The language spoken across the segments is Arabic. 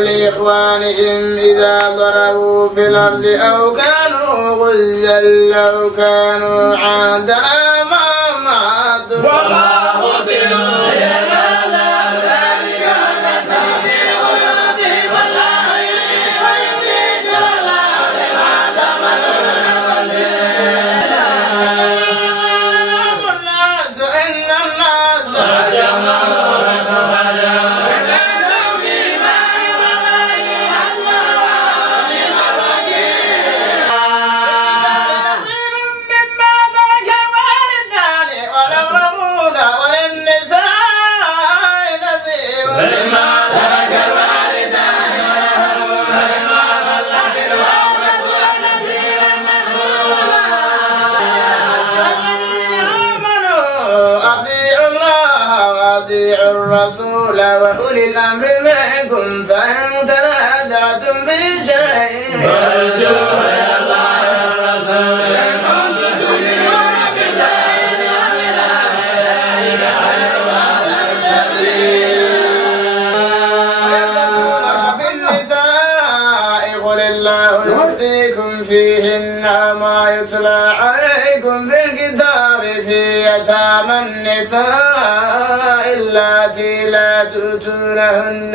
لإخوانهم إذا ضربوا في الأرض أو كانوا غزا لو كانوا عادنا ما ماتوا وما قتلوا لنا ذلك نتبع ويؤتي والله ويميت والله بما تعملون بصير الناس إن الناس جمعوا لكم الرسول وأولي الأمر منكم فإن تنازعتم في شيء فارجعوا إلى الله والرسول إن كنتم تؤمنون بالله واليوم الآخر ذلك خير وأحسن تأويلا. في النساء قل الله يفتيكم فيهن ما يتلى عليكم في الكتاب في يتامى النساء اللاتي لا تؤتونهن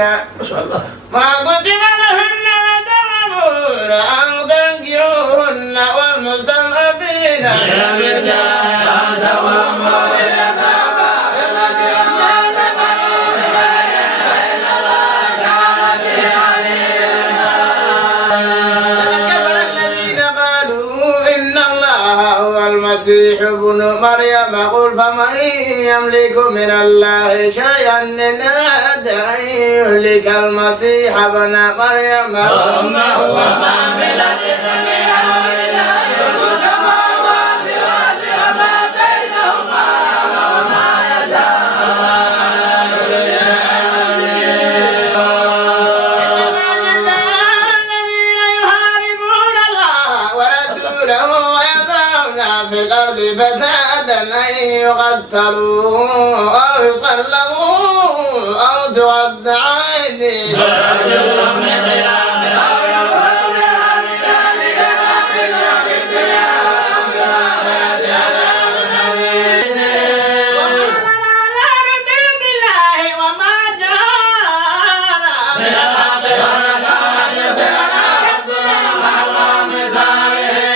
ما كتب لهن وترغبون أن تنكحوهن والمستضعفين من الرجال أن تقوموا باليتامى بالتي ما تفعلون فإن الله كان به عليما. كفر الذين قالوا إن الله هو المسيح ابن مريم قل فمن يملك من الله شيئا إن أراد أن يهلك المسيح ابن مريم وأمه ومن في الأرض جميعا ولله ملك السماوات والأرض وما بينهما وما يشاء في الأرض فسادا أن يقتلوا أو يصلبوا أو تقطع أيديهم وأرجلهم من خلاف أو ينفوا من أرض ذلك نخزيهم في الدنيا ولهم في الآخرة عذاب عظيم. وما لا نؤمن بالله وما جاءنا من الحق ونرجو أن يغفرنا ربنا مع القوم الصالحين.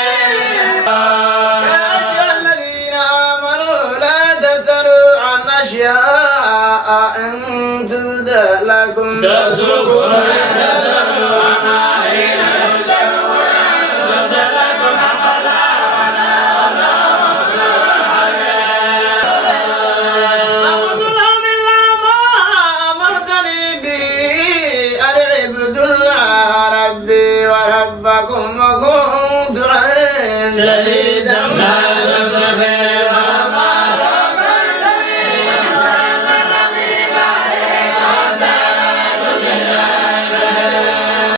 أشياء إن تبد لكم تسؤكم